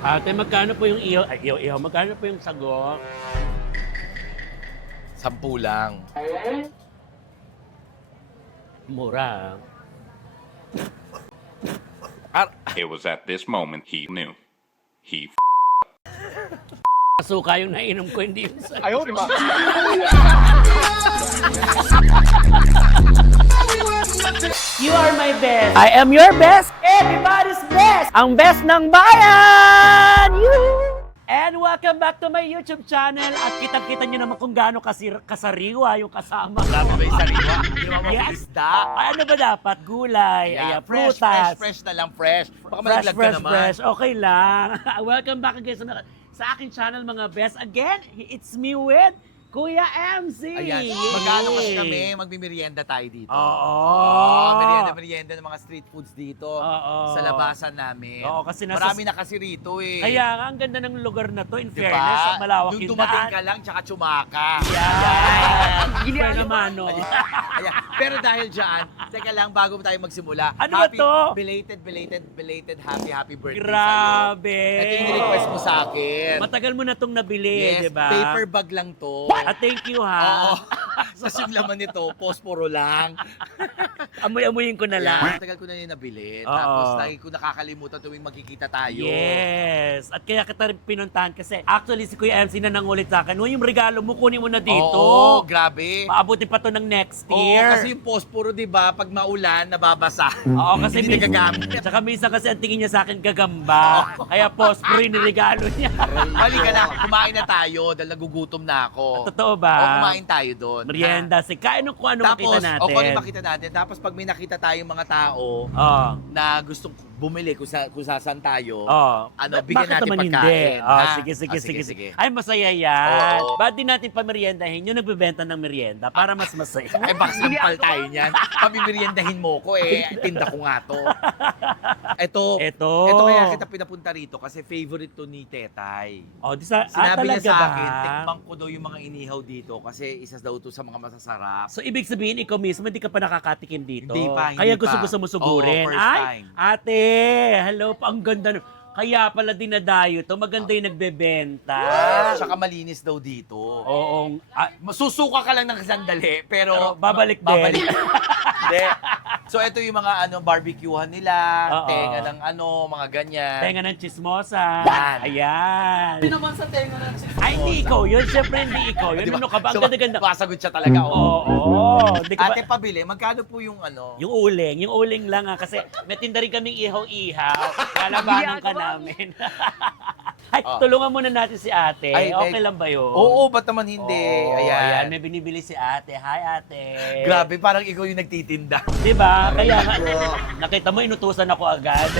Ate, magkano po yung ihaw? Ay, ihaw, magkano po yung sago? 10 lang. Mura. It was at this moment he knew. He Suka yung nainom ko, hindi yung sago. Ayaw, di ba? You are my best. I am your best. Everybody's best. Ang best ng bayan! And welcome back to my YouTube channel. At kitang-kita nyo naman kung gaano kasariwa yung kasama. Dami ba yung sariwa? Hindi mo Yes. makulisda. Ano ba dapat? Gulay, ayan, fresh, prutas. fresh na lang, fresh. Baka Fresh, malaglag ka fresh, naman. fresh. Okay lang. Welcome back again sa aking channel, mga best. Again, it's me with Kuya MC. Ayan, Yay! magkano kasi kami, magmimerienda tayo dito. Oo. Merienda ng mga street foods dito. Oo. Sa labasan namin. Oo, kasi nasa- Marami na kasi rito eh. Kaya nga, ang ganda ng lugar na to. In Diba? fairness, ang malawak Nung yung dumating daan. ka lang, tsaka tsumaka. Yan. Giniano Pwede naman, no? Ayan. Pero dahil dyan, teka lang, bago tayo magsimula. Ano ba to? Belated happy birthday Grabe. sa'yo. Ito yung request mo sa akin. Matagal mo na tong nabili, Yes, di ba? paper bag lang to. Thank you, Oo. ha? Tapos yung laman nito, posporo lang. Amoy-amoyin ko na lang. Tagal ko na yun nabili. Oo. Tapos lagi ko nakakalimutan tuwing magkikita tayo. Yes. At kaya kita rin pinuntahan kasi actually si Kuya MC na nangulit sa akin, yung regalo mo, kunin mo na dito. Oo, grabe. Maabuti pa to ng next Oo, year. kasi yung posporo, di ba, pag maulan, nababasa. Oo, kasi Hindi nagagamit. Tsaka minsan kasi ang tingin niya sa akin gagamba. Kaya posporo yung regalo niya. Halika na, kumain na tayo dahil nagugutom na ako. Totoo ba? O, kumain tayo doon. Merienda. Si kain kung ano Tapos, makita natin. o kung ano makita natin. Tapos pag may nakita tayong mga tao Oo. na gustong bumili kung saan tayo, Oh, bigyan bakit natin naman pagkain, Hindi? Oh, ha? sige. Ay, masaya yan. Oo. Ba't di natin pameriendahin yung nagbebenta ng merienda para mas masaya? Ay, baka sampal tayo niyan. Pamimeriendahin mo ko tinda ko nga to. Ito kaya kita pinapunta rito kasi favorite to ni Tetay. Oh, Sinabi niya talaga sa ba? akin, tikman ko daw yung mga inihaw dito kasi isa daw to sa mga masasarap. So, ibig sabihin, ikaw mismo, hindi ka pa nakakatikim dito? Hindi pa. Kaya gusto mo sugurin? Oo, first Ay, time. ate, hello pa, ang ganda. Kaya pala dinadayo to, maganda yung nagbebenta. Tsaka malinis daw dito. Oo. Masusuka ka lang ng sandali, pero Babalik din. babalik. Hindi. So ito yung mga barbecuehan nila, Oo. tenga ng mga ganyan. Tenga ng chismosa. Yan. Ayan. Hindi naman sa tenga ng chismosa. Ay, hindi ikaw yun. Siyempre, hindi ikaw yun. Di ba? Ano ka ba? Ang So, ganda-ganda. Masagot siya talaga. Oo. Hindi ka ba? Ate, pabili, magkano po yung Yung uling lang kasi may tinda rin kaming ihaw-ihaw. Lalabanan ka namin. Ay, tulungan muna natin si ate. Ay, Okay lang ba yun? Oo, ba't naman hindi? Oo, Ayan. May binibili si ate. Hi, ate. Grabe, parang ikaw yung nagtitinda. Di ba? Kaya nga, nakita mo, inutusan ako agad.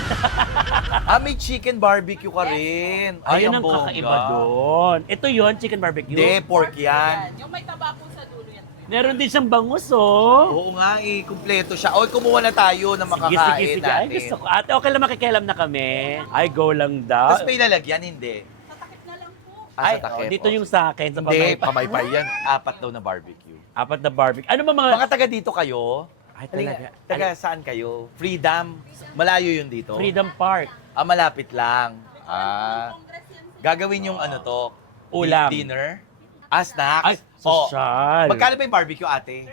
May chicken barbecue ka rin. Ayun ang ang bongga. kakaiba doon. Ito yon chicken barbecue. Hindi, pork yan. Yung may taba po sa dulo yan. Meron din siyang bangus, oh. Oo nga, kumpleto siya. O, kumuha na tayo ng makakain Sige. Ay, natin. gusto ko. Ate, okay lang makikialam na kami. Ay, go lang daw. Tapos may lalagyan, hindi. Tatakip na lang po. Ay, sa takip. dito yung sa akin. Sa Hindi, pamaypay. pamaypay yan. 4 daw na barbecue. Apat na barbecue. Ano ba mga... Mga taga dito kayo? Ay, talaga. Taga saan kayo? Freedom? Malayo yun dito? Freedom Park. Malapit lang. Congress yan. Gagawin yung to? Ulam. Dinner? Snacks? Ay, social. Magkano ba yung barbecue, ate?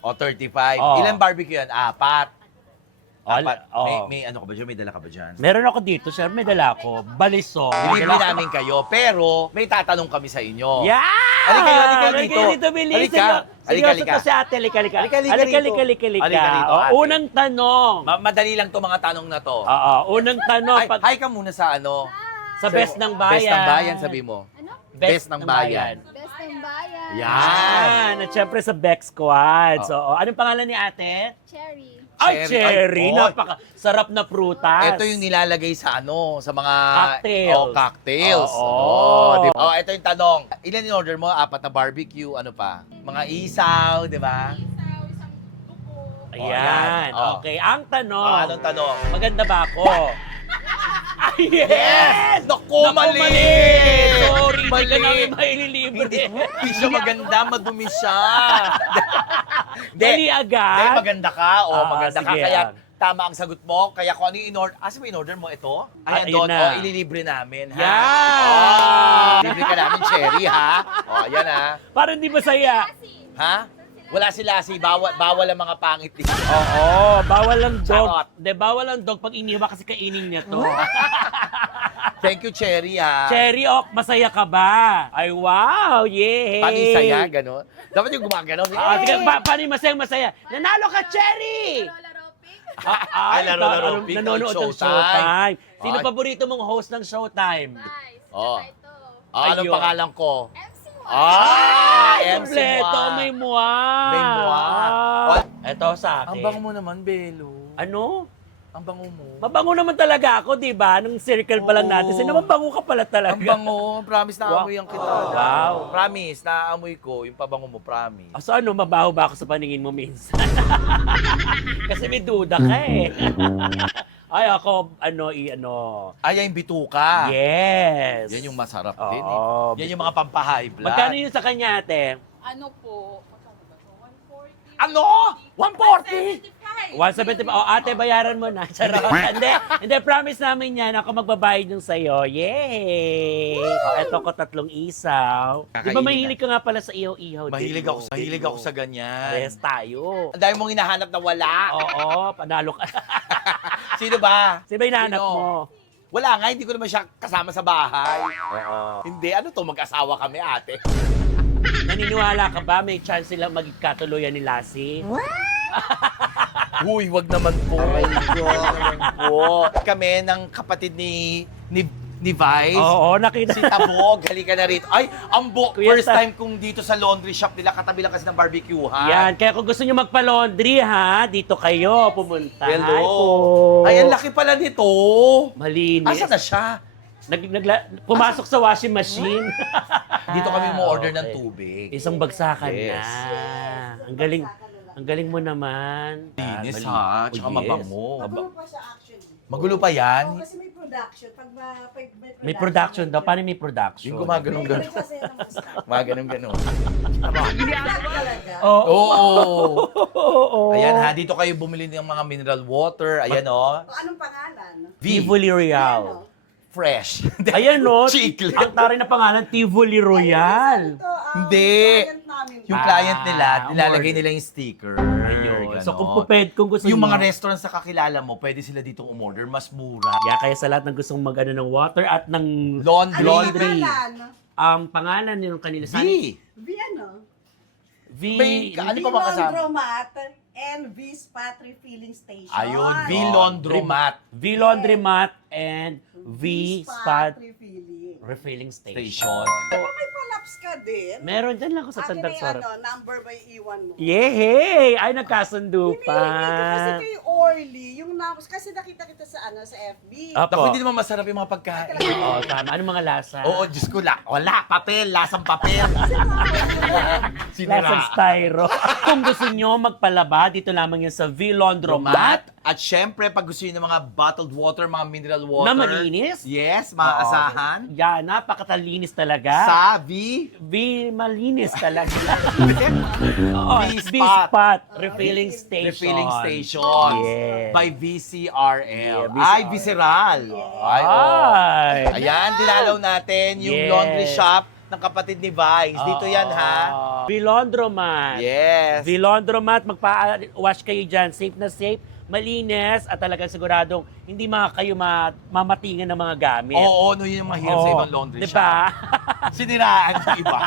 35. O, 35. Oh. Ilan barbecue yan? 4. Apat. Oh. May ano ka ba dyan? May dala ka ba dyan? Meron ako dito, sir. May dala ako. Baliso. Delivery namin kayo, pero may tatanong kami sa inyo. Yeah! Halika dito. dito, bilis. Halika. Seryoso Halika. to si ate. Halika. Halika rito. Halika. Halika rito, O, ate. unang tanong. Madali lang to mga tanong na to. Oo, unang tanong. Ay, hi ka muna sa Sa best ng bayan. Best ng bayan, sabi mo. Ano? Best ng bayan. Best ng bayan. Yan. At syempre sa Bex Squad. Oh. So, anong pangalan ni ate? Cherry. Ay, cherry. Ay, Napaka-sarap na prutas. Ito yung nilalagay sa sa mga Cocktails. cocktails. Oo. Di ba? Ito yung tanong. Ilan in order mo? 4 na barbecue, ano pa? Mga isaw, di ba? Isaw, isang buko. Ayan. Oh. Okay. Ang tanong. Anong tanong? Maganda ba ako? Ay, yes! Naku, mali! Sorry, Mali! hindi ka namin maililibre. Hindi siya maganda, madumi siya. Dali agad. Hindi, maganda ka. O, maganda ka. sige, Kaya tama ang sagot mo. Kaya kung ano yung in-order, may in-order mo ito? Ayan Ayun doon, na. ililibre namin, ha? Yan! Libre ka namin, Cherry, ha? Ayan, ha? Parang di masaya. Ha? Wala si Lassie, bawal ang mga pangit dito. Oo, bawal ang dog. Charot. De, bawal ang dog pag iniwa kasi kainin niya to. Thank you, Cherry, ha? Cherry Oak, masaya ka ba? Ay, wow! Yay! Panisaya, gano'n. Dapat yung gumagano'n. Ah, sige, paano yung masaya? Nanalo ka, Cherry! Laro-laro pig. Ay, laro-laro, pig, nanonood ng Showtime. Showtime. Sino Ay. paborito mong host ng Showtime? Nice. Oh. Tsaka ito. Anong Ayun. pangalan ko? MC1. Ah! MC Kompleto, may mua. May mua. Ito sa akin. Ang bango mo naman, Belo. Ano? Ang bango mo. Mabango naman talaga ako, di ba? Nung circle pa lang natin. Oo. Sino mabango ka pala talaga? Ang bango. Promise na Wow. amoy ang kita. Wow. Promise, naamoy ko yung pabango mo, promise. Ah, so ano, mabaho ba ako sa paningin mo minsan? Kasi may duda ka eh. Ay, ako, Ay, yung bituka. yes. Yan yung masarap Oo, din eh. Yan yung mga pampahay blood. Magkano yun sa kanya, ate? Ano po? Magkano ba ito? 140. Ano? 140? 170 pa. O, ate, bayaran mo na. Charot. Hindi, promise namin yan. Ako magbabayad yung sa'yo. Yay! O, eto ko 3 isaw. Di ba Kakainin mahilig ka nga pala sa ihaw-ihaw? Mahilig ako sa ganyan. Rest tayo. Ang dami mong hinahanap na wala. Oo, panalo ka. Sino ba? Sino ba hinahanap Sino? mo? Wala nga, hindi ko naman siya kasama sa bahay. Oo. Hindi, ano to, mag-asawa kami, ate. Naniniwala ka ba may chance silang magkatuluyan ni Lassie? Uy, wag naman po. Oh my God. po. Kami ng kapatid ni Vice. Oo, nakita. Si Tabog, halika na rito. Ay, Kuya first Ta- time kong dito sa laundry shop nila, katabi lang kasi ng barbecue, ha? Yan, kaya kung gusto nyo magpa-laundry ha, dito kayo pumunta. Hello. Hi po. Ay, ang laki pala nito. Malinis. Asa na siya? Pumasok sa washing machine. Dito kami mo order ng Okay. tubig. Isang bagsakan Yes. na. Ang galing mo naman. Linis, Mali- ha? Oh, Tsaka yes. mabango. Magulo pa siya actually. Magulo pa yan? Oo, kasi may production. Pag May production daw. Paano may production? Yung gumaganong-ganon. Kasi ng stock. Gumaganong-ganon. Talaga. Oo. Oo. Ayan ha, dito kayo bumili ng mga mineral water. Ayan o. O, anong pangalan? Tivoli Royal. Fresh. Ayan no. Chiclet. Ang taray na pangalan, Tivoli Royal. Ito, Hindi. client namin. Yung Ah, client nila, nilalagay umorder. nila yung sticker. Ayun. So kung kung gusto Yung nyo, mga restaurants na kakilala mo, pwede sila ditong umorder. Mas mura. kaya sa lahat ng gustong mag-ano ng water at ng Laundry. Laundry. Pangalan? ang pangalan ng kanila V. V ano? V. May- ano V pa ba kasama? Laundromat and V Spot Refilling Station. Ayun, V Laundromat V Laundromat and V Spot Refilling. Refilling Station. Station. Diba may palaps ka din? Meron dyan lang ako sa Akin Tandang yung Sorot. number by iwan mo. Yehey! Ay, nagkasundo Hindi, pa. kasi kay Orly, yung kasi nakita kita sa sa FB. Apo. Naku, hindi naman masarap yung mga pagkain. Oo, tama. Anong mga lasa? Oo, Diyos ko, wala. Papel, lasang papel. Lasang styro. Kung gusto nyo magpalaba, dito lamang yan sa V Laundromat. Romat. At syempre, pag gusto niyo ng mga bottled water, mga mineral water. Na malinis? Yes, maaasahan. Yan, napakatalinis talaga. Sa V. V malinis talaga. Oo, V-Spot. V-Spot. Refilling Station. Refilling Station. Yes. By VCRL. Yeah, VCRL. Ay, Visceral. Ay, oh. Ay. Ayan, dinalaw natin yung Yes. laundry shop ng kapatid ni Vice. Dito yan, ha? V Laundromat. Yes. V Laundromat, magpa-wash kayo dyan. Safe na safe, malinis, at talagang siguradong hindi kayo mamatingan ng mga gamit. Oo, no, yun yung mahirap sa Oo. ibang laundry Diba? shop. Siniraan yung iba.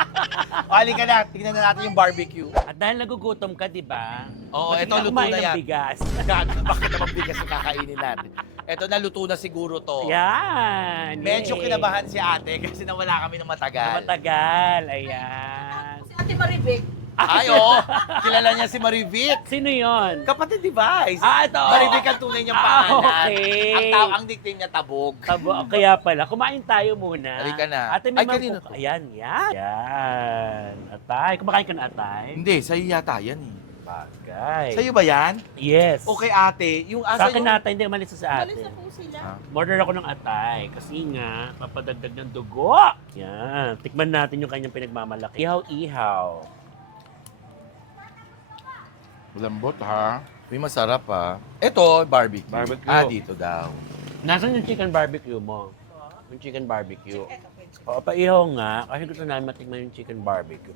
Halika na, tingnan na natin yung barbecue. At dahil nagugutom ka, di ba? Oo, Ba't eto, hindi ka luto kumain na ng yan. bigas. Gago, bakit naman bigas yung kakainin natin? Eto na, luto na siguro to. Yan. Medyo yay. kinabahan si ate kasi nawala kami ng matagal. Matagal. Ayan. Si Ate Maribek. Ay, oo. Kilala niya si Marivic. Sino yon? Kapatid ni Vice. Ah, ito. Marivic ang tunay niyang Ah, pangalan. okay. Ang nickname niya Tabog. Kaya pala, kumain tayo muna. Halika na. Ate, may Ay, kanino to? Ayan, yan. Yan. Atay. Kumakain ka na, atay? Hindi, sa'yo yata yan eh. Bagay. Sa'yo ba yan? Yes. Okay, ate. Yung Sa akin na, atay. Hindi, umalis sa Malis ate. na po sila. Order ako ng atay. Kasi nga, papadagdag ng dugo. Yan. Tikman natin yung kanyang pinagmamalaki. Ihaw-ihaw. Lambot, ha? Uy, masarap ah. Ito, barbecue. Barbecue. Ah, dito daw. Nasaan yung chicken barbecue mo? Yung chicken barbecue. O, paihaw nga. Kasi gusto namin matikman yung chicken barbecue.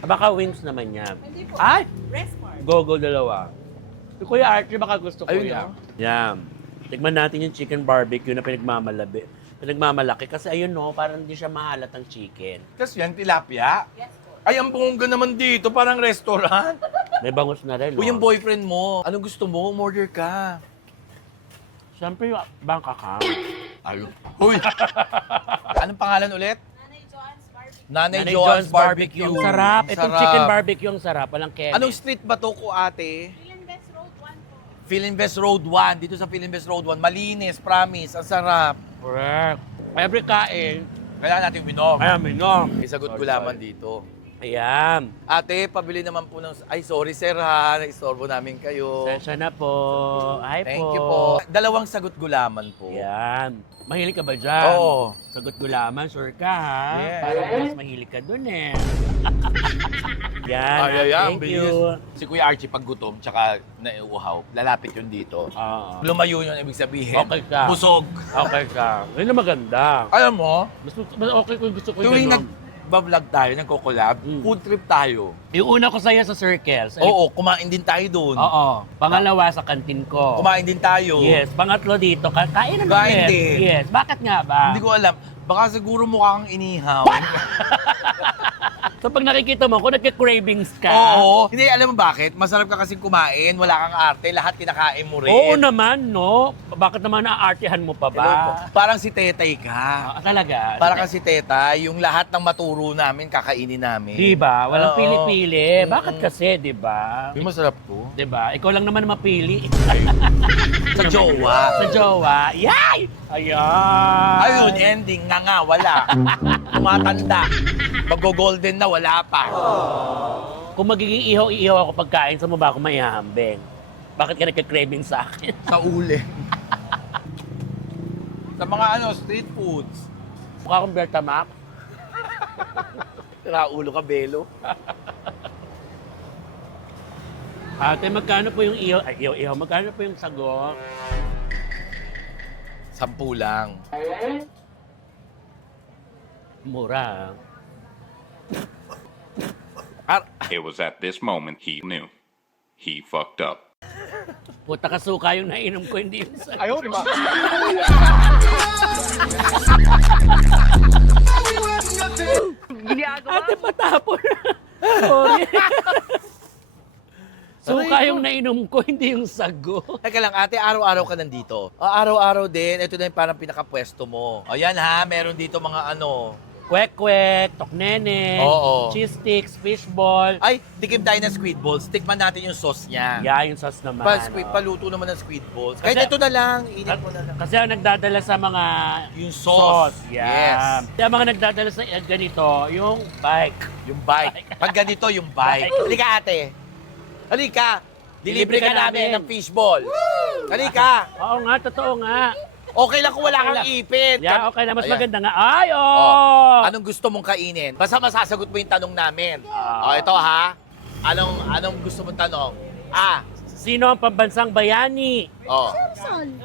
Baka wings naman yan. Hindi po. Ay! Rest mark. Go, dalawa. Si Kuya Archie, baka gusto ko Ayun, yan. no? Yan. Tikman natin yung chicken barbecue na pinagmamalaki. Kasi ayun no, parang hindi siya mahalat ang chicken. Tapos yan, tilapia. Yes po. Ay, ang bongga naman dito, parang restaurant. May bangus na rin, no? Uy, yung boyfriend mo, anong gusto mo? Order ka. Siyempre, yung bangka ka. Ayun. Uy! Anong pangalan ulit? Nanay Joan's Barbecue. Nanay Joan's Barbecue. Ang sarap. Itong Sarap. chicken barbecue ang sarap. Walang kene. Anong street ba to ko, ate? Philinvest Road 1 po. Philinvest Road 1. Dito sa Philinvest Road 1. Malinis, promise. Ang sarap. Correct. Every kain, Kailangan natin minom. kaya minom. May sagot gulaman dito. Ayan. Ate, pabili naman po ng... Ay, sorry sir ha. Naistorbo namin kayo. Sensya na po. Hi Thank po. you po. Dalawang sagot gulaman po. Ayan. Mahilig ka ba dyan? Oo. Sagot gulaman, sure ka ha? Yes. Parang mas mahilig ka dun eh. Yan. Thank you. Si Kuya Archie pag gutom, tsaka naiuhaw, lalapit yun dito. Oo. Lumayo yun, ibig sabihin. Okay ka. Busog. Okay ka. Yun ang maganda. Alam mo, Mas okay kung gusto ko tuwing yung nag-vlog tayo, nagko-collab, food trip tayo. Yung una ko sa'yo sa Circle. Oo, kumain din tayo doon. Oo. Pangalawa sa kantin ko. Kumain din tayo. Yes. Pangatlo dito, kain na Kain din. Yes. Bakit nga ba? Hindi ko alam. Baka siguro mukha kang inihaw. So pag nakikita mo, kung nagka-cravings ka. Oo. Hindi, alam mo bakit? Masarap ka kasing kumain, wala kang arte, lahat kinakain mo rin. Oo naman, no? Bakit naman naartihan mo pa ba? Hello po. Parang si Tetay ka. Talaga? Parang kasi Tetay, yung lahat ng maturo namin, kakainin namin. Di ba? Walang Oo. pili-pili. Bakit kasi, di ba? Yung masarap to. Di ba? Ikaw lang naman mapili. Sa jowa. Sa jowa. Yay! Ayan! Ayun, ending nga, wala. Tumatanda. Mag-golden na, wala pa. Kung magiging ihaw ako pagkain, saan mo ba ako maihahambing? Bakit ka nagka-craving sa akin? Sa uli. Sa mga street foods. Mukha akong Bertamax. Raulo ka, Belo. Ate, magkano po yung ihaw? Ay, ihaw. Magkano po yung sago? 10 lang. Mura. It was at this moment he knew. He fucked up. Puta kasuka yung nainom ko, hindi yung sago. Ayaw, di ba? Ate, patapon. Sorry. Suka yung nainom ko, hindi yung sago. Teka lang, ate, araw-araw ka nandito. Araw-araw din, ito na yung parang pinakapwesto mo. O yan ha, meron dito mga Kwek-kwek, toknene, Oo. cheese sticks, fishball. Ay, tikim tayo ng squid balls. Tikman natin yung sauce niya. Yeah, yung sauce naman. Paluto naman ng squid balls. Kasi- Kahit ito na lang, init mo na lang. Kasi ang nagdadala sa mga Yung sauce. Yan. Yes. Kaya mga nagdadala sa ganito, yung bike. Yung bike. Pag ganito, yung bike. Halika, ate. Halika. Dilibre ka namin ng fishball. Halika. Oo nga, totoo nga. Okay lang kung wala Okay kang lang. ipin. Yeah, okay na. Mas Ayan. maganda nga. Ay, oh! Oh, anong gusto mong kainin? Basta masasagot mo yung tanong namin. Ah. Oh, ito ha. Anong gusto mong tanong? Ah, Sino ang pambansang bayani oh,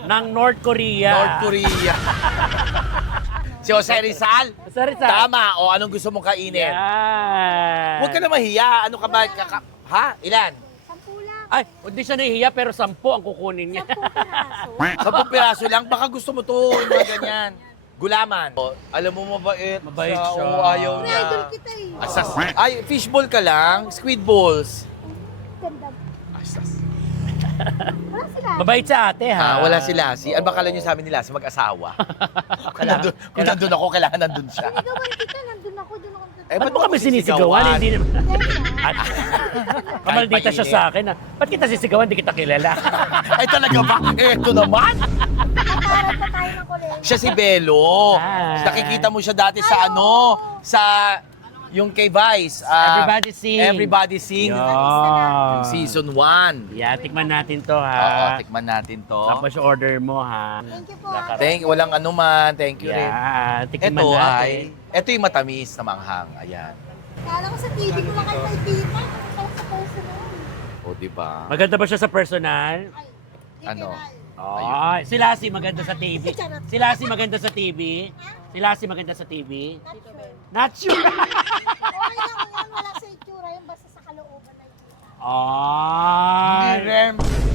ng North Korea? North Korea. Si Jose Rizal? Sorry, sir. Tama. O, anong gusto mong kainin? Yan. Huwag ka na mahiya. Ano ka ba? Ha? Ilan? Ay, hindi siya nahihiya pero 10 ang kukunin niya. 10 piraso lang. Baka gusto mo to. Yung mga ganyan. Gulaman. O, alam mo, mabait. Mabait siya. Oo, ayaw niya. Asas. Ay, fishball ka lang. Squid balls. Asas. Mabait sa ate, ha? Wala si Lassie. Ano ba kala niyo sa amin ni Lassie? Mag-asawa. kung nandun ako, kailangan nandun siya. Sinigawan kita, nandun ako, doon ako. Eh, Ba't mo kami sinisigawan? Hindi naman. At, kamaldita siya painit. sa akin. Ba't kita sisigawan? Di kita kilala. Ay, talaga ba? Ito naman. Nakaharap na tayo ng kolege. Siya si Belo. Hi. Nakikita mo siya dati sa sa yung kay Vice. Everybody Sing. Everybody Sing. Yan. Season 1. Yeah, tikman natin to, Oo, ha? tikman natin to. Tapos yung order mo, ha? Thank you po. Walang anuman. Thank you rin. Yeah, tikman Ito natin. ito yung matamis na manghang. Ayan. Kala ko sa TV ko lang kayo nakikita. Ang sarap sa personal. O, di ba? Maganda ba siya sa personal? Ano? Oh, si Lassie maganda sa TV. Si Lassie maganda sa TV. Si Lassie maganda sa TV. Not sure. Okay lang yan, wala sa itsura yun, basta sa kalooban na yun. Ay,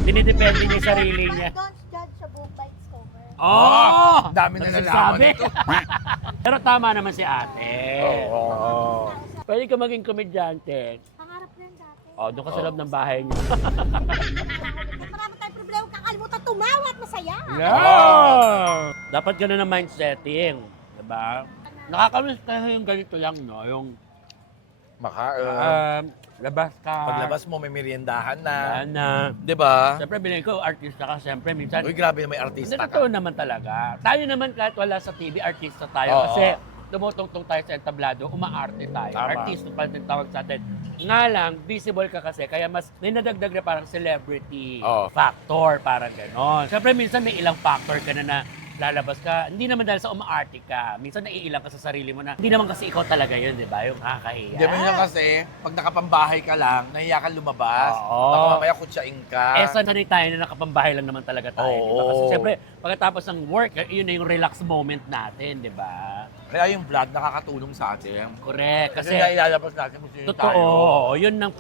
dinidepende niya yung sarili niya. Don't judge a book by its cover. Oh! Dami na Nagsasabi. nalaman ito. Pero tama naman si ate. Oo. Pwede ka maging komedyante. Pangarap ko yun dati. Oh, doon ka sa loob ng bahay niyo. Marami tayong problema, kakalimutan tumawa at masaya. Yeah! Dapat ganun ang mindsetting. Diba? Nakakamiss kasi yung ganito lang, no? Yung labas ka. Paglabas mo, may meriendahan na. na. Di ba? Siyempre, binigay ko, artista ka. Siyempre, minsan. Uy, grabe na may Hindi, artista totoo ka. naman talaga. Tayo naman kahit wala sa TV, artista tayo. Oo. Kasi tumutungtong tayo sa entablado, umaarte tayo. Tama. Artista pa din tawag sa atin. Nga lang, visible ka kasi, kaya mas may nadagdag na parang celebrity Oo. factor, parang gano'n. Siyempre, minsan may ilang factor ka na lalabas ka. Hindi naman dahil sa umaarte ka. Minsan naiilang ka sa sarili mo na hindi naman kasi ikaw talaga yun, di ba? Yung kakahiya. Di ba yun kasi, pag nakapambahay ka lang, nahiya ka lumabas. Oo. Baka mamaya kutsaing ka. Sanay tayo na nakapambahay lang naman talaga tayo, di ba? Kasi Oo. siyempre, pagkatapos ng work, yun na yung relax moment natin, di ba? Kaya yung vlog nakakatulong sa atin. Correct. Kasi Kasi nailalabas natin kung sino tayo. totoo, yun ang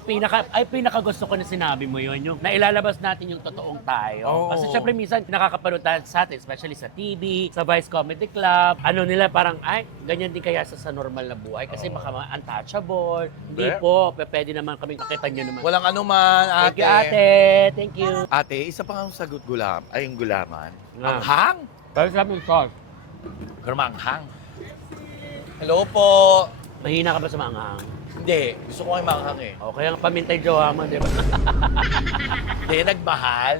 pinaka gusto ko na sinabi mo yun, yung nailalabas natin yung totoong tayo. Oo. Kasi syempre minsan nakakapanood tayo sa atin, especially sa TV, sa Vice Comedy Club, ano nila parang, ay, ganyan din kaya sa normal na buhay kasi baka untouchable. Hindi Eh? po, pwede naman kami kakita nyo naman. Walang anuman, Thank ate. you, ate. Thank you. Ate, isa pang sagot gulam. Ay, yung gulaman. Nga. Ang hang. Pero sabi yung sauce, Gramanghang. Hello po. mahina ka ba sa manghang? Hindi, gusto ko yung manghang eh. O, kaya nga pamintay jowa mo, di ba? Hindi, nagmahal.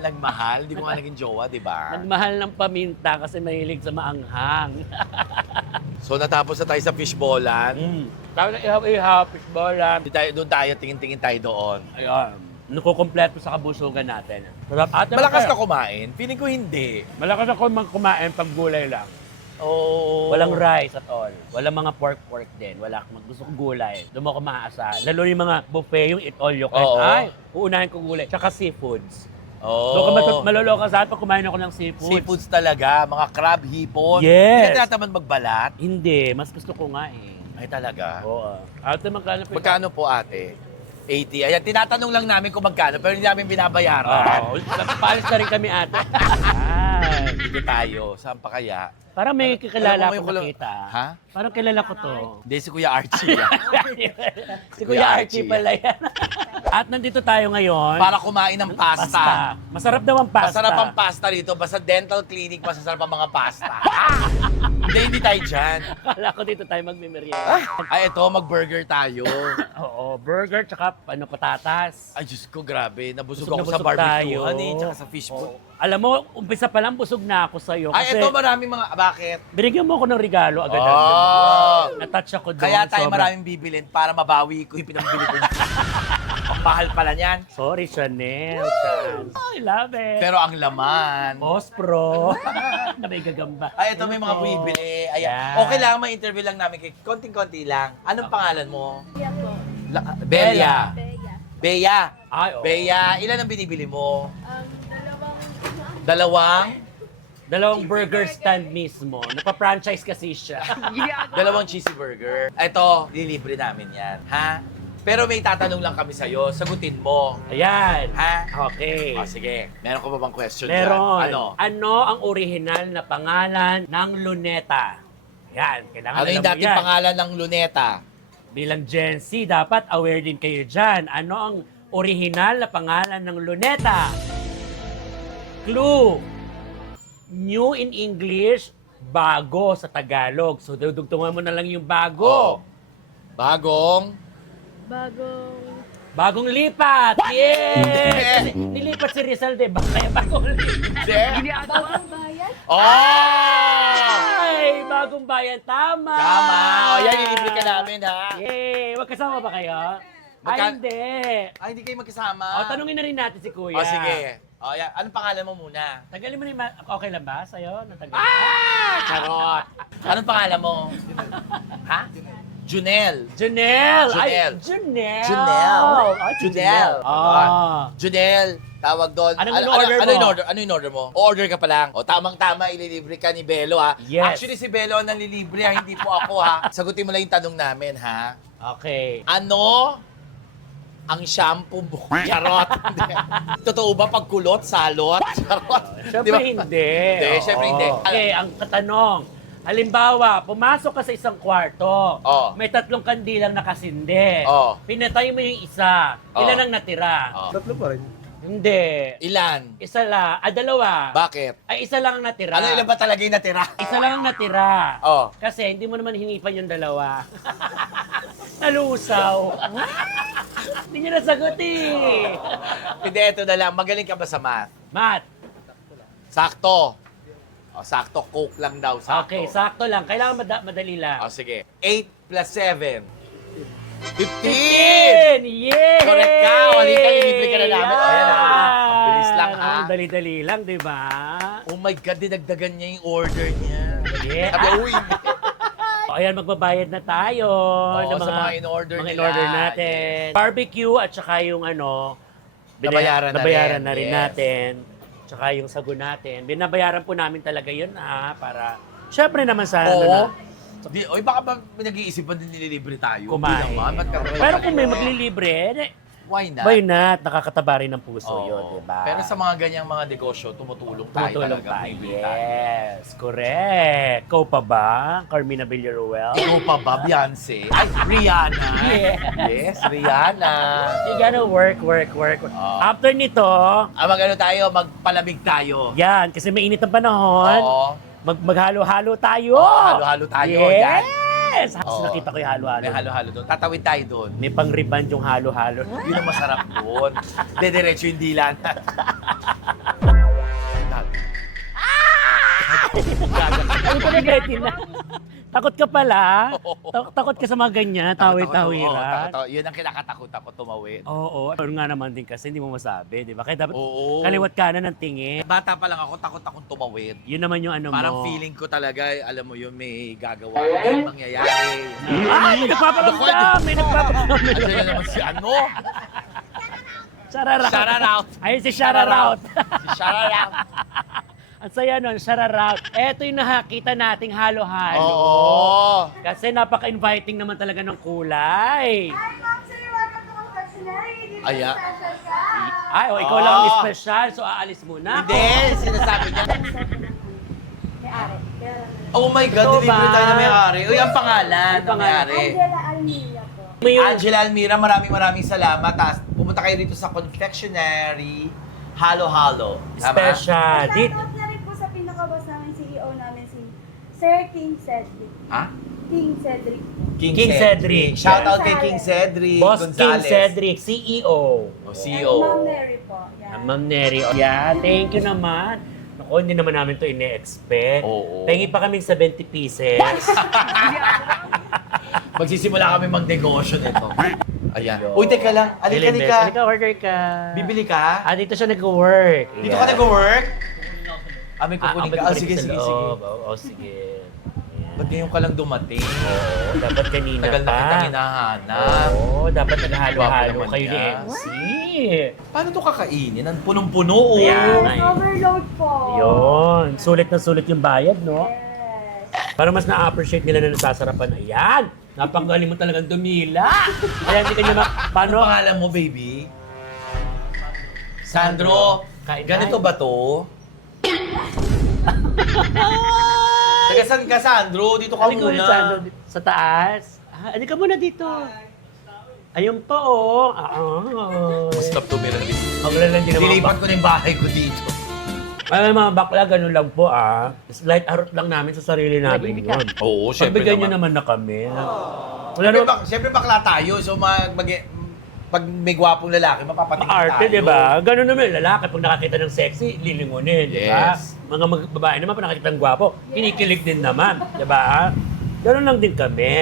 Hindi ko nga naging jowa, di ba? Nagmahal ng paminta kasi mahilig sa maanghang. So, natapos na tayo sa fishballan. Tawag na ihaw, fishballan. Doon tayo, tingin-tingin tayo doon. Ayun. Nakukompleto sa kabusugan natin. Sarap. Ate, Malakas masaya. ka kumain? Feeling ko hindi. Malakas ako kumain pag gulay lang. Oo. Walang rice at all. Walang mga pork din. Wala akong gusto kong gulay. Doon mo ako maaasahan. Lalo yung mga buffet, yung eat all you can. Oo. Ay, uunahin ko gulay. Tsaka seafoods. Oo. Doon ka maloloka sa akin pag kumain ako ng seafoods. Seafoods talaga. Mga crab, hipon. Yes. Hindi ka tinatamad magbalat. Hindi. Mas gusto ko nga eh. Ay, talaga. Oo. Ate, magkano po? Magkano po, ate? 80. Ayan, tinatanong lang namin kung magkano, pero hindi namin binabayaran. Oo. Palis na rin kami ate. Ay. Dito tayo. Saan pa kaya? Parang may kakilala Alam mo, ko may kulang- nakita. Ha? Parang kilala ko to. Hindi, si Kuya Archie. Si Kuya Archie pala yan. At nandito tayo ngayon. Para kumain ng pasta. Masarap daw ang pasta. Masarap ang pasta rito. Basta dental clinic, masasarap ang mga pasta. Hindi tayo dyan. Akala ko dito tayo magmimerienda. Ay, ito, mag-burger tayo. Oo, burger tsaka patatas. Ay, Diyos ko, grabe. Nabusog Busog na ako sa busog barbecue, tayo. honey, tsaka sa fish food. Alam mo, umpisa pa lang busog na ako sa'yo. Ay, Kasi ito, maraming mga... Bakit? binigyan mo ako ng regalo agad. Oh. Natouch ako doon. Kaya tayo Sobrang- maraming bibilin para mabawi ko yung pinambili ko. Pahal pala niyan. Sorry, Chanel. I love it. Pero ang laman. Boss Pro. na may gagamba. Ay, ito may mga Ito. bumibili. Ayan. Yan. Okay lang, ma-interview lang namin. Konting-konti lang. Anong pangalan mo? Yan po. Belia. Beya. Bea. Ay, oo. Bea, ilan ang binibili mo? Dalawang... Dalawang burger stand mismo. Napa-franchise kasi siya. Dalawang cheesy burger. Ito, lilibre namin yan. Ha? Pero may tatanong lang kami sa'yo. Sagutin mo. Ayan. Ha? Okay. O, sige. Meron ko ba bang question Meron. dyan? Ano? Ano ang original na pangalan ng luneta? Yan. Kailangan Ano yung alam mo dating yan. pangalan ng luneta? Bilang Gen Z, dapat aware din kayo dyan. Ano ang original na pangalan ng luneta? Clue. New in English, bago sa Tagalog. So, dudugtungan mo na lang yung bago. Oo. Bagong? Bagong lipat! Yes! Hindi. Nilipat si Rizal, di ba? Kaya bagong lipat. Hindi. Bagong bayan? Oh! Ay, bagong bayan. Tama! Tama. O, yan, lilibre ka namin, ha? Yay! Magkasama ba kayo? Magka- Ay, hindi. Ay, hindi kayo magkasama. O, tanungin na rin natin si Kuya. O, sige. O, yan. Anong pangalan mo muna? Tagalin mo na yung okay lang ba sa'yo? Natagal. Charot. Anong pangalan mo? Ha? Junel. Junel! Ay, Junel. Junel! Junel. Ay, si Junel. Ah. Junel, tawag doon. Anong in-order mo? Ano in-order mo? O-order ka pa lang. O, tamang-tama, ililibre ka ni Belo, ha? Yes. Actually, si Belo ang nanlilibre, ha? Hindi po ako, ha? Sagutin mo lang yung tanong namin, ha? Okay. Ano ang shampoo mo? Charot. Hindi. Totoo ba pagkulot, salot? Charot. Siyempre Di ba? hindi. Hindi, syempre hindi. Okay, ang katanong. Halimbawa, pumasok ka sa isang kwarto. Oh. May 3 kandilang nakasindi. Oh. Pinatay mo yung isa. Oh. Ilan ang natira? Oh. Hindi. Ilan? Isa lang. Dalawa. Bakit? Ay, isa lang ang natira. Ano ilan ba talaga yung natira? Isa lang ang natira. Oh. Kasi hindi mo naman hinipan yung dalawa. Nalusaw. Hindi niya nasagot eh. Hindi, ito na lang. Magaling ka ba sa math? Matt. Sakto. O, sakto. Coke lang daw. Sakto. Okay, sakto lang. Kailangan madali lang. O, sige. 8 plus 7. 15! Yay! Correct ka. Halika, lilibre ka na namin. Ayan, ang bilis lang, ha? Ang dali-dali lang, di ba? Oh my God, dinagdagan niya yung order niya. Yeah. Sabi, uy. O, ayan, magbabayad na tayo. Oo, ng sa mga in-order mga nila. in-order natin. Yes. Barbecue at saka yung ano, Nabayaran na nabayaran rin. na rin Yes. natin. Tsaka yung sago natin. Binabayaran po namin talaga yun, para... Syempre naman sa... Oo. Oy, baka ba nag-iisipan din nililibre tayo? Kumain. Hindi naman, ba't ka- Pero kung may maglilibre, Why not? why not? Nakakataba rin ng puso Oo. yun, di ba? Pero sa mga ganyang mga negosyo, tumutulong tayo Tumutulong talaga. tayo. bibili tayo. Yes, correct. Ikaw pa ba, Carmina Villaruel? Ikaw pa ba, Beyonce? Ay, Rihanna. Yes. Yes, Rihanna. You gotta work. Oo. After nito, Mag-ano tayo, magpalamig tayo. yan, kasi mainit ang panahon, Oo. maghalo-halo tayo. Oo, halo-halo tayo, yan. Yes! Kasi Oo. nakita ko yung halo-halo. May halo-halo doon. Tatawid tayo doon. May pang-rebound yung halo-halo. Yun ang masarap doon. Dediretso yung dila na. Ano ka ready na? Takot ka pala. Takot ka sa mga ganyan, Oo, tawi-tawiran. yun ang kinakatakot ako, tumawid. Oo. Pero nga naman din kasi hindi mo masabi, di ba? Kaya dapat Oo. kaliwat kanan ng tingin. Bata pa lang ako, takot akong tumawid. Yun naman yung ano Parang mo. feeling ko talaga, alam mo yun, may gagawa, may mangyayari. Ay, may nagpaparamdam! May nagpaparamdam! Andiyan na naman si ano? Shararout! Shararout. Ayun si Shararout! Si Shararout. Ang saya nun, Shararout. Eto yung nakakita nating halo-halo. Oo. Kasi napaka-inviting naman talaga ng kulay. Hi, Ma'am Sir! Welcome to Confectionery! Dito Aya. special ka! Ay, ikaw lang ang special, so aalis muna. Hindi, sinasabi niya. May-ari. Oh my God, Ito delivery ba? tayo na may-ari. Uy, ang pangalan ng may-ari. Angela Almilla po. May yung- Angela Almira, maraming salamat. Tapos pumunta kayo rito sa Confectionery Halo-Halo. Tama? Special. Shoutout na rin po sa pinakaboss namin CEO namin, si Sir King Cedric. Ha? King Cedric. King Cedric. Shout out kay Gonzales. King Cedric Boss Gonzales. King Cedric, CEO. O, And CEO. Ma'am Mary po. Yan. Ma'am Neri. Yeah, thank you naman. Naku, hindi naman namin to ine-expect. Oo. Pengi pa kaming 70 pieces. Magsisimula kami magnegosyo nito. Ayan. Uy, teka lang. Alika. Halika, order ka. Bibili ka? Dito siya nag-work. Dito ka nag-work? May Ah, kukunin may ka. kukunin Sige, sa sige. loob. Oo, sige. Ayan. Ba't ngayon ka lang dumating? Oo, dapat kanina Tagal na pa. kitang hinahanap. Oo, dapat naghalo-halo Gwapo naman kayo ni yan. MC. Paano to kakainin? Ang punong-puno, oh. Ayan. Yes, overload po. Yun. Sulit na sulit yung bayad, no? Yes. Para mas na-appreciate nila na nasasarapan. Ayan! Napakagaling mo talagang dumila. Kaya hindi kanya Ano paano? pangalan mo, baby? Sandro. Kain Ganito tayo. ba to? Taga saan ka, Sandro? Dito ka Halika ulit, muna. Sandro, sa taas. Halika muna dito. Ayun po, oh. Stop tumira dito. Magalan din naman. Dilipat ko na yung bahay ko dito. Ay, mga bakla, ganun lang po, ah. Slight arot lang namin sa sarili namin yun. Oo, syempre Pagbigyan nyo naman. naman na kami. Wala Siyempre, naman, siyempre bakla tayo, so pag may gwapong lalaki, mapapatingin arte, tayo. di ba? Ganun naman yung lalaki. Pag nakakita ng sexy, lilingunin, di ba? Yes. Mga babae naman, pag nakakita ng gwapo, kinikilig din naman, di ba? Ganun lang din kami.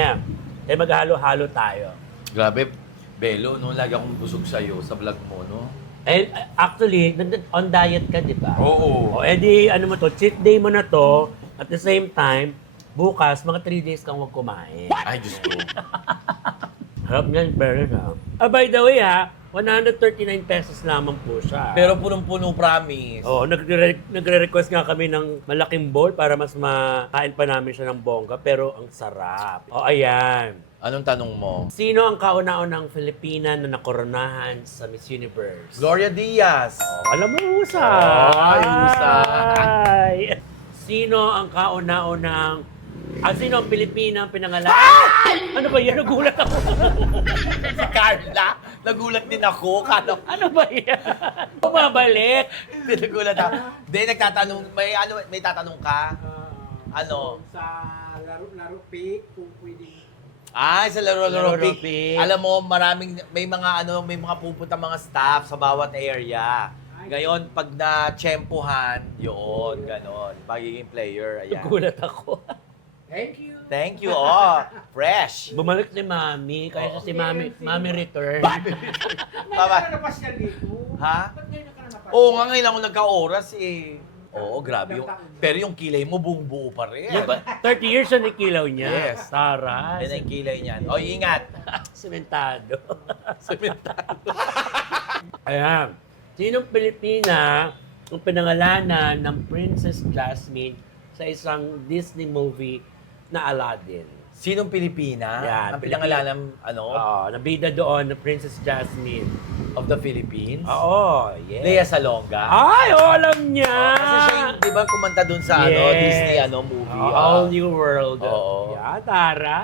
Kaya maghalo-halo tayo. Grabe, Belo, no? Lagi akong busog sa'yo sa vlog mo, no? And actually, on diet ka, di ba? Oo. O edi, ano mo to, cheat day mo na to, at the same time, bukas, mga 3 days kang huwag kumain. Ay, Diyos ko. Harap niyan, pero na. By the way ha, 139 pesos lamang po siya. Pero punong-puno, promise. Oh, nagre-request nga kami ng malaking bowl para mas makain pa namin siya ng bongga, pero ang sarap. Oh, ayan. Anong tanong mo? Sino ang kauna-unang Filipina na nakoronahan sa Miss Universe? Gloria Diaz. Oh, alam mo, husay. Ay, husay. Sino ang kauna-unang... sino ang Pilipina ang pinangalan? Ano ba yan? Nagulat ako. Si Carla. Nagulat din ako. Ano ba yan? Bumabalik. Nagulat ako. Hindi, nagtatanong. May tatanong ka? Ano? Sa laro-laro pick, kung pwede. Sa laro-laro Laro-laro pick. pick. Alam mo, may mga pupunta mga staff sa bawat area. Ngayon, pag na-tsempuhan, yun, ganon. Pagiging player, ayan. Nagulat ako. Thank you. Thank you, oh. Fresh. Bumalik si Mami, kaya si Mami return. Ngayon ka na napasyal dito. Ha? Ba't ngayon ka na napasyal? Oo nga, ngayon ako nagka-oras eh. Oo, grabe yung... Pero yung kilay mo, buong buo pa rin. Yung 30 years na nikilaw niya. Yes. Taray. Yan ang kilay niyan. O, ingat. Sementado. Sementado. Ayan. Sinong Pilipina ang pinangalanan ng Princess Jasmine sa isang Disney movie na Aladdin? Sinong Pilipina? Yan, Ang pinangalanan, nabida doon na Princess Jasmine. of the Philippines? Oo, yes. Lea Salonga? Ay, alam niya! Kasi siya yung, di ba, kumanta dun sa Disney movie? All New World. Oo. Yeah, tara!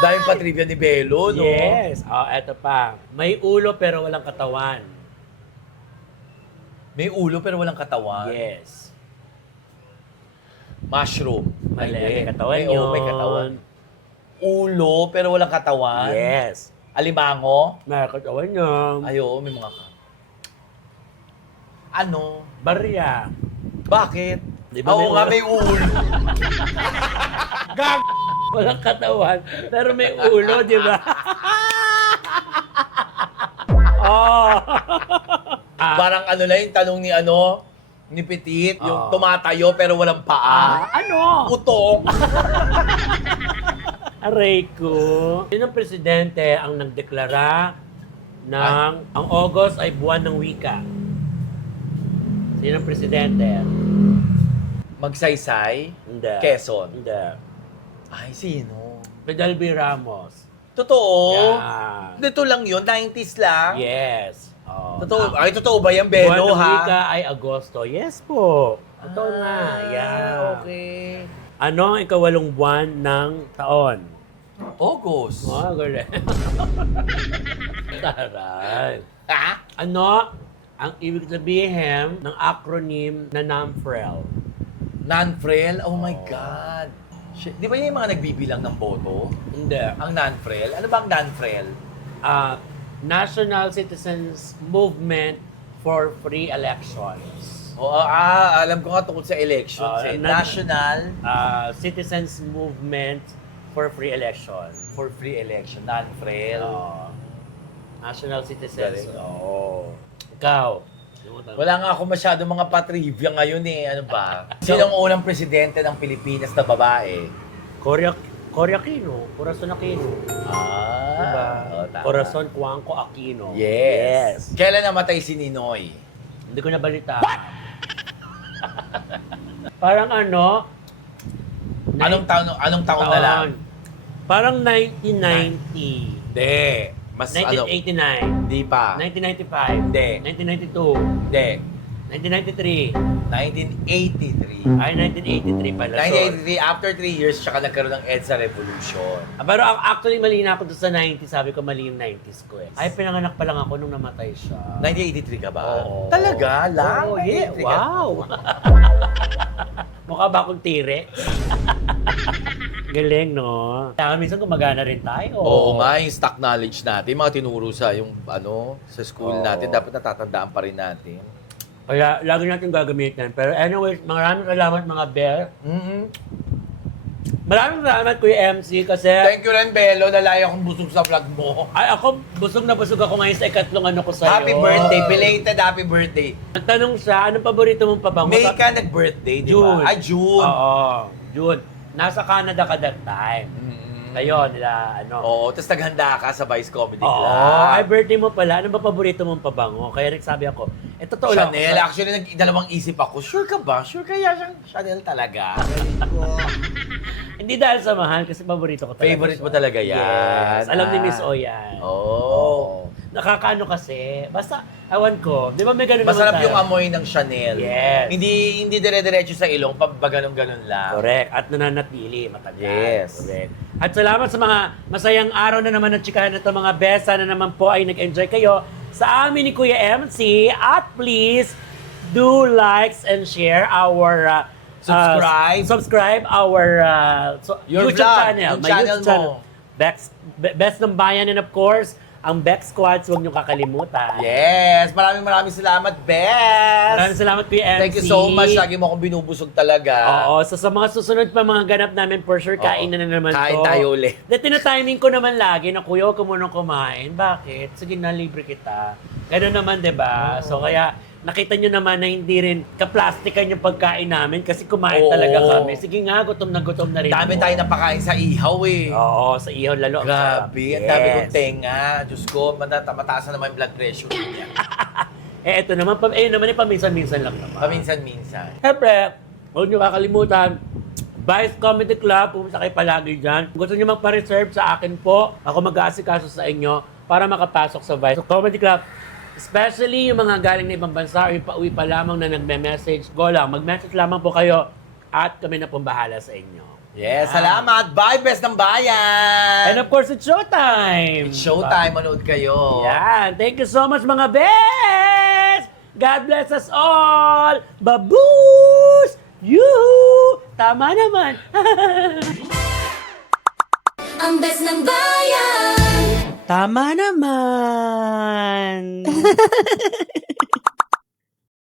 Dahil pa trivia ni Belo, no? Yes. Eto pa. May ulo pero walang katawan. May ulo pero walang katawan. Yes. Mushroom. Mali, Hindi. may katawan May, yun. may katawan. Ulo pero walang katawan. Yes. Alimango. May katawan yun. Ay, oo, may mga Ano? Barya. Bakit? Di ba Oo may nga, ulo? may ulo. Gag! Walang katawan, pero may ulo, di ba? Oh. Parang ano lang yung tanong ni Petit, yung Oo. tumatayo pero walang paa. Ano? Utok. Aray ko. Sinong presidente ang nagdeklara ng ang August ay buwan ng wika? Sinong presidente? Magsaysay. Hindi. Quezon. Hindi. Ay, sino? Fidel B. Ramos. Totoo? Yan. Dito lang yun, 90s lang. Yes. Oh, Totoo. Ay, totoo ba yan, Belo, buwan ng ha? wika ay Agosto. Yes po. Totoo nga. Yeah. Okay. Ano ang ikawalong buwan ng taon? August. Oh, galing. Taray. Ha? Ano ang ibig sabihin ng acronym na NAMFREL? Non-frail? Oh my God. Shit. Di ba yung mga nagbibilang ng boto? Hindi. Ang non-frail? Ano ba ang non-frail? National Citizens Movement for Free Elections. Alam ko nga tungkol sa elections. National Citizens Movement for Free Election. for Free Election. Non-frail. National Citizens. Galing. Oo. Ikaw. Wala nga ako masyado mga patrivia ngayon eh. Ano ba? Sino ang unang presidente ng Pilipinas na babae? Cory Aquino. Corazon Aquino. Diba? Tama. Corazon Cuanco Aquino. Yes. Kailan namatay si Ninoy? Hindi ko nabalita. Parang ano? Anong taon na lang? Parang 1990. Hindi. Mas 1989. Hindi pa. 1995. Hindi. 1992. Hindi. 1993. 1983. Ay, 1983 pala. 1983, after 3 years, tsaka nagkaroon ng EDSA Revolution. Pero actually, mali na ako doon sa 90s. Sabi ko, mali yung 90s ko eh. Ay, pinanganak pa lang ako nung namatay siya. 1983 ka ba? Oo. Talaga? Lang? Oh, yeah. 1983 ka? Wow. Mukha ba akong tire? Galing, no? Kaya minsan gumagana rin tayo. Oo nga, yung stock knowledge natin, mga tinuro sa sa school Oo. natin, dapat natatandaan pa rin natin. Kaya lagi natin gagamitin. Pero anyways, maraming salamat mga bear. Maraming salamat Kuya MC kasi Thank you rin, Belo. Nalaya akong busog sa vlog mo. ay ako busog na busog ako ngayon sa ikatlong ano ko sa'yo. Happy birthday. Belated happy birthday. Nagtanong siya, anong paborito mong pabango? May ka nag-birthday, di June. ba? June. Oo, June. nasa Canada ka that time. Kayo, nila, ano. Oo, tapos naghanda ka sa Vice Comedy Club. Oo, ay birthday mo pala. Ano ba paborito mong pabango? Kaya nagsabi ako, totoo lang. Chanel. Actually, dalawang isip ako. Sure ka ba? Sure kaya siyang Chanel talaga? Hindi dahil sa mahal, kasi paborito ko talaga. Favorite siya. mo talaga yan. Yes. Alam ni Miss O yan. Oh. Nakakaano kasi. Basta, awan ko. Di ba may ganun Masarap naman tayo? yung amoy ng Chanel. Yes. Hindi dire-diretso sa ilong, pag ganun-ganun lang. Correct. At nananatili, matagal. Yes. Correct. At salamat sa mga masayang araw na naman ng chikahan na ito, mga best. Sana naman po ay nag-enjoy kayo sa amin ni Kuya MC. At please, do likes and share our subscribe our Your YouTube vlog, channel. yung My channel YouTube channel. mo. Best ng Bayan, and of course, ang Bex Squads, huwag niyo kakalimutan. Yes! Maraming salamat, Bes! Maraming salamat, Kuya MC. Thank you so much. Lagi mo akong binubusog talaga. Oo, so sa mga susunod pa mga ganap namin, for sure, kain na naman Kain to. tayo ulit. Tinatiming ko naman lagi na, kuya, huwag ka munang kumain. Bakit? Sige na, libre kita. Ganun naman, di ba? So kaya, nakita nyo naman na hindi rin kaplastikan yung pagkain namin kasi kumain Oo. talaga kami. Sige nga, gutom na rin Dami ako. tayo napakain sa ihaw eh. Oo, sa ihaw lalo. ang sarap. Grabe, ang dami kong tenga. Diyos ko, mataas na naman yung blood pressure niya. Ito naman, paminsan-minsan lang naman. Paminsan-minsan. Siyempre, huwag nyo kakalimutan, Vice Comedy Club, pumunta kayo palagi dyan. Kung gusto nyo magpa-reserve sa akin po, ako mag-aasikaso sa inyo para makapasok sa Vice Comedy Club. Especially yung mga galing na ibang bansa o yung pauwi pa lamang na nagme-message, go lang, mag-message lamang po kayo at kami na pong bahala sa inyo. Yes, salamat. Bye, Best ng Bayan! And of course, it's showtime! It's showtime. Manood kayo. Yan. Thank you so much, mga best! God bless us all! Baboos! Yoo! Tama naman! Ang best ng bayan! Tama naman!